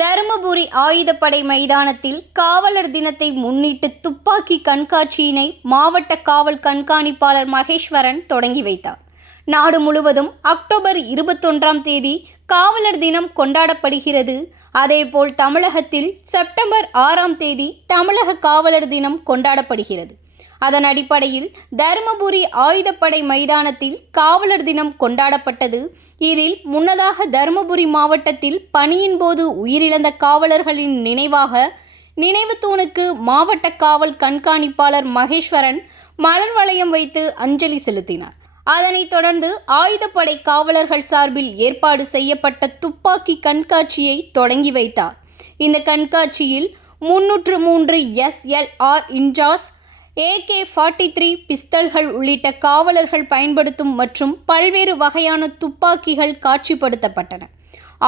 தருமபுரி ஆயுதப்படை மைதானத்தில் காவலர் தினத்தை முன்னிட்டு துப்பாக்கி கண்காட்சியினை மாவட்ட காவல் கண்காணிப்பாளர் மகேஸ்வரன் தொடங்கி வைத்தார். நாடு முழுவதும் அக்டோபர் 21ஆம் தேதி காவலர் தினம் கொண்டாடப்படுகிறது. அதேபோல் தமிழகத்தில் செப்டம்பர் 6ஆம் தேதி தமிழக காவலர் தினம் கொண்டாடப்படுகிறது. அதன் அடிப்படையில் தருமபுரி ஆயுதப்படை மைதானத்தில் காவலர் தினம் கொண்டாடப்பட்டது. இதில் முன்னதாக தருமபுரி மாவட்டத்தில் பணியின் போது உயிரிழந்த காவலர்களின் நினைவாக நினைவு தூணுக்கு மாவட்ட காவல் கண்காணிப்பாளர் மகேஸ்வரன் மலர் வளையம் வைத்து அஞ்சலி செலுத்தினார். அதனைத் தொடர்ந்து ஆயுதப்படை காவலர்கள் சார்பில் ஏற்பாடு செய்யப்பட்ட துப்பாக்கி கண்காட்சியை தொடங்கி வைத்தார். இந்த கண்காட்சியில் 303 SLR இன்ஜாஸ், AK-43 பிஸ்தல்கள் உள்ளிட்ட காவலர்கள் பயன்படுத்தும் மற்றும் பல்வேறு வகையான துப்பாக்கிகள் காட்சிப்படுத்தப்பட்டன.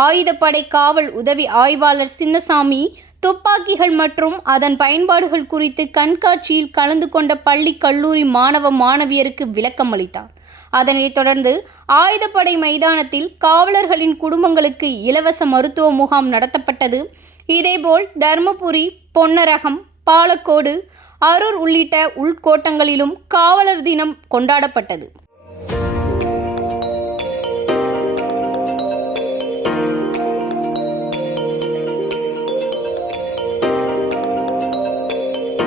ஆயுதப்படை காவல் உதவி ஆய்வாளர் சின்னசாமி துப்பாக்கிகள் மற்றும் அதன் பயன்பாடுகள் குறித்து கண்காட்சியில் கலந்து கொண்ட பள்ளி கல்லூரி மாணவ மாணவியருக்கு விளக்கம் அளித்தார். அதனைத் தொடர்ந்து ஆயுதப்படை மைதானத்தில் காவலர்களின் குடும்பங்களுக்கு இலவச மருத்துவ முகாம் நடத்தப்பட்டது. இதேபோல் தருமபுரி, பொன்னரகம், பாலக்கோடு, அரூர் உள்ளிட்ட உள்கோட்டங்களிலும் காவலர் தினம் கொண்டாடப்பட்டது.